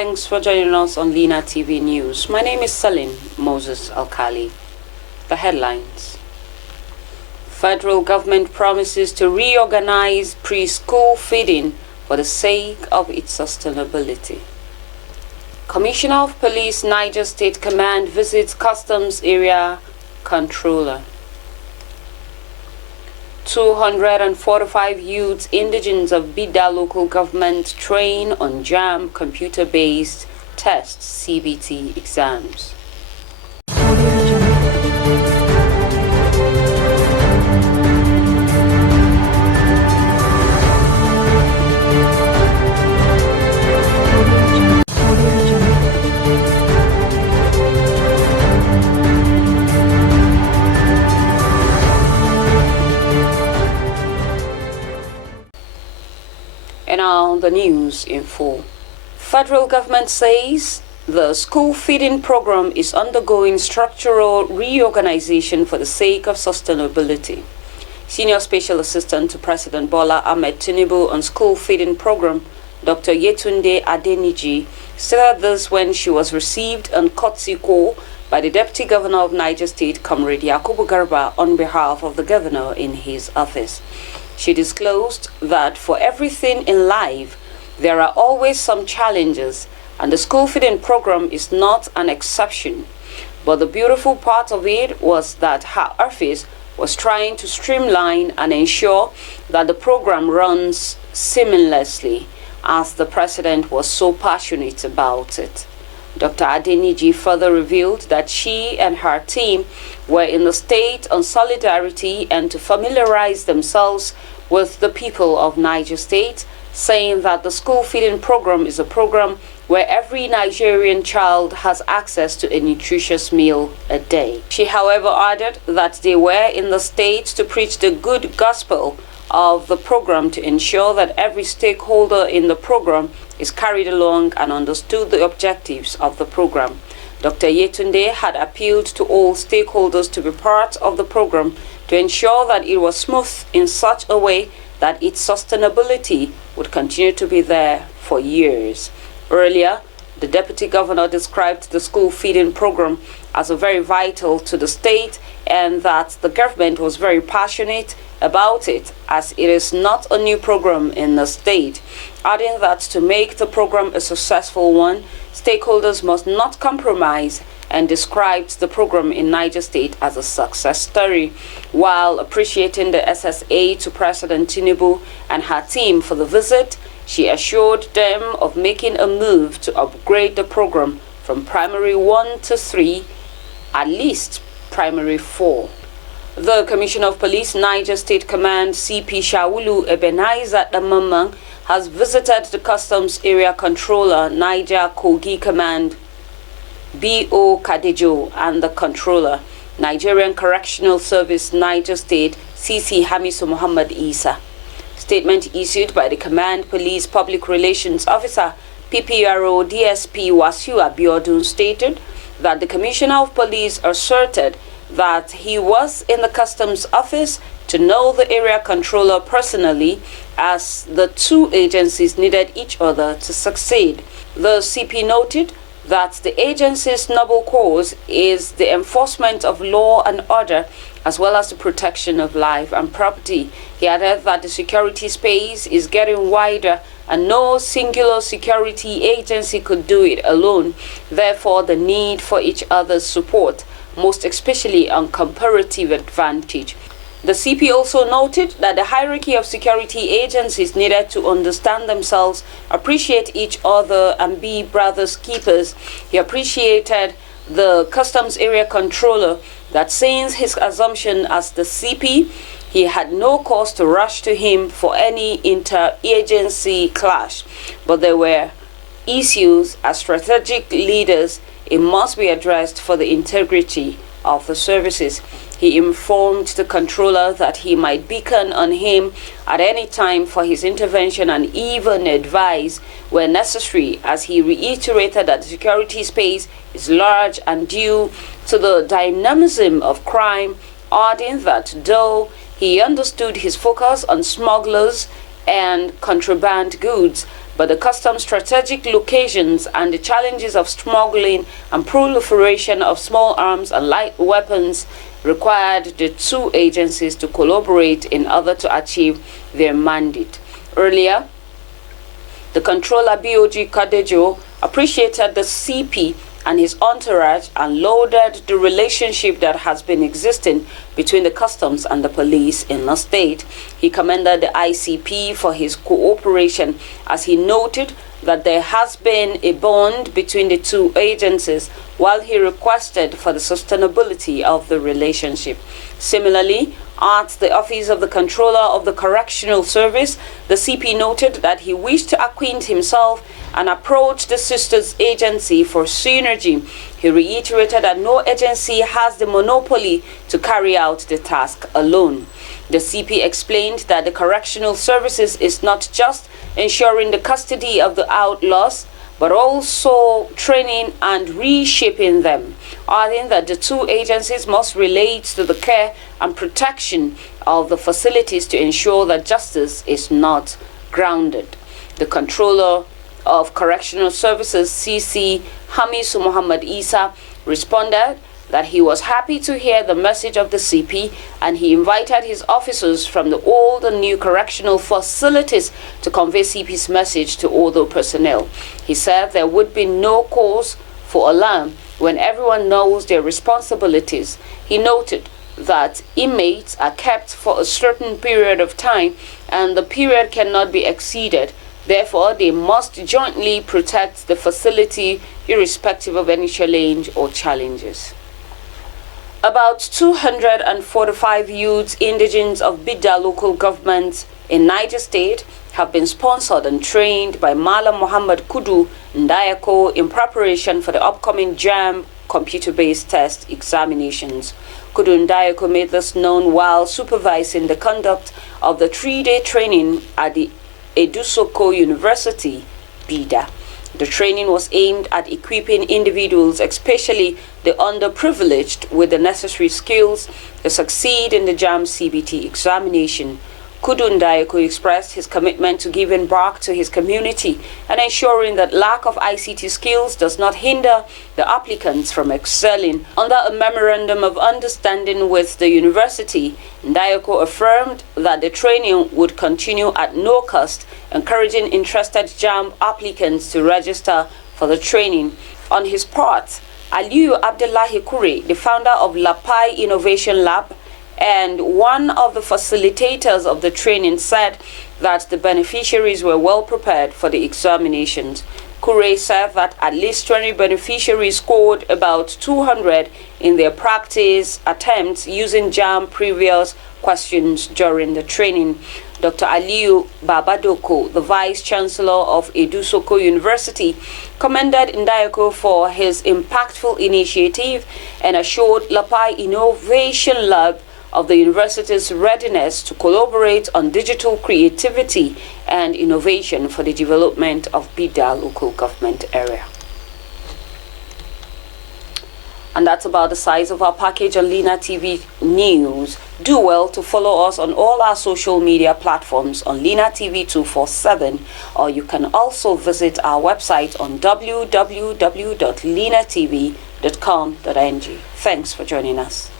Thanks for joining us on LINATV News. My name is Salim Moses Alkali. The headlines. Federal government promises to reorganize preschool feeding for the sake of its sustainability. Commissioner of Police Niger State Command visits Customs Area Controller. 245 youths indigenes of BIDA local government train on JAMB computer-based test CBT exams. And now the news in full. Federal government says the school feeding program is undergoing structural reorganization for the sake of sustainability. Senior Special Assistant to President Bola Ahmed Tinubu on school feeding program, Dr. Yetunde Adeniji, said this when she was received on courtesy call by the Deputy Governor of Niger State, Comrade Yakubu Garba, on behalf of the Governor in his office. She disclosed that for everything in life, there are always some challenges, and the school feeding program is not an exception. But the beautiful part of it was that her office was trying to streamline and ensure that the program runs seamlessly, as the president was so passionate about it. Dr. Adeniji further revealed that she and her team were in the state on solidarity and to familiarize themselves with the people of Niger State, saying that the school feeding program is a program where every Nigerian child has access to a nutritious meal a day. She, however, added that they were in the state to preach the good gospel of the program to ensure that every stakeholder in the program is carried along and understood the objectives of the program. Dr. Yetunde had appealed to all stakeholders to be part of the program to ensure that it was smooth in such a way that its sustainability would continue to be there for years. Earlier, the Deputy Governor described the school feeding program as very vital to the state and that the government was very passionate about it, as it is not a new program in the state, adding that to make the program a successful one, stakeholders must not compromise, and described the program in Niger State as a success story, while appreciating the SSA to President Tinubu and her team for the visit. She assured them of making a move to upgrade the program from primary 1 to 3, at least primary 4. The Commissioner of Police Niger State Command CP Shawulu Ebenezer Damamang has visited the Customs Area Controller Niger Kogi Command B.O. Kadejo and the Controller Nigerian Correctional Service Niger State CC Hamisu Muhammad Isa. Statement issued by the Command Police Public Relations Officer PPRO DSP Wasiu Abiodun stated that the Commissioner of Police asserted that he was in the Customs Office to know the area controller personally, as the two agencies needed each other to succeed. The CP noted that the agency's noble cause is the enforcement of law and order, as well as the protection of life and property. He added that the security space is getting wider and no singular security agency could do it alone. Therefore, the need for each other's support, most especially on comparative advantage. The CP also noted that the hierarchy of security agencies needed to understand themselves, appreciate each other, and be brothers keepers. He appreciated the Customs Area Controller that since his assumption as the CP, he had no cause to rush to him for any inter-agency clash, but there were issues as strategic leaders it must be addressed for the integrity of the services. He informed the controller that he might beacon on him at any time for his intervention and even advise where necessary, as he reiterated that the security space is large and due to the dynamism of crime, adding that though he understood his focus on smugglers and contraband goods, but the customs strategic locations and the challenges of smuggling and proliferation of small arms and light weapons required the two agencies to collaborate in order to achieve their mandate. Earlier, the controller BOG Kadejo appreciated the CP and his entourage and lauded the relationship that has been existing between the customs and the police in the state. He commended the ICP for his cooperation, as he noted that there has been a bond between the two agencies, while he requested for the sustainability of the relationship. Similarly, at the office of the Controller of the Correctional Service, the CP noted that he wished to acquaint himself and approach the sisters agency for synergy. He reiterated that no agency has the monopoly to carry out the task alone. The CP explained that the correctional services is not just ensuring the custody of the outlaws, but also training and reshaping them, adding that the two agencies must relate to the care and protection of the facilities to ensure that justice is not grounded. The Controller of Correctional Services, CC Hamisu Muhammad Isa, responded that he was happy to hear the message of the CP, and he invited his officers from the old and new correctional facilities to convey CP's message to all the personnel. He said there would be no cause for alarm when everyone knows their responsibilities. He noted that inmates are kept for a certain period of time, and the period cannot be exceeded. Therefore, they must jointly protect the facility irrespective of any challenge or challenges. About 245 youths indigenes of BIDA local government in Niger State have been sponsored and trained by Malam Muhammad Kudu Ndayako in preparation for the upcoming JAMB computer-based test examinations. Kudu Ndayako made this known while supervising the conduct of the 3-day training at the Edusoko University, BIDA. The training was aimed at equipping individuals, especially the underprivileged, with the necessary skills to succeed in the JAMB CBT examination. Kudu Ndayako expressed his commitment to giving back to his community and ensuring that lack of ICT skills does not hinder the applicants from excelling. Under a memorandum of understanding with the university, Ndayako affirmed that the training would continue at no cost, encouraging interested JAMB applicants to register for the training. On his part, Aliyu Abdullahi Kure, the founder of Lapai Innovation Lab and one of the facilitators of the training, said that the beneficiaries were well prepared for the examinations. Kure said that at least 20 beneficiaries scored about 200 in their practice attempts using JAMB previous questions during the training. Dr. Aliyu Babadoko, the Vice Chancellor of Edusoko University, commended Ndayako for his impactful initiative and assured Lapai Innovation Lab of the university's readiness to collaborate on digital creativity and innovation for the development of BIDA local government area. And that's about the size of our package on LINATV News. Do well to follow us on all our social media platforms on LINATV 247, or you can also visit our website on www.linatv.com.ng. Thanks for joining us.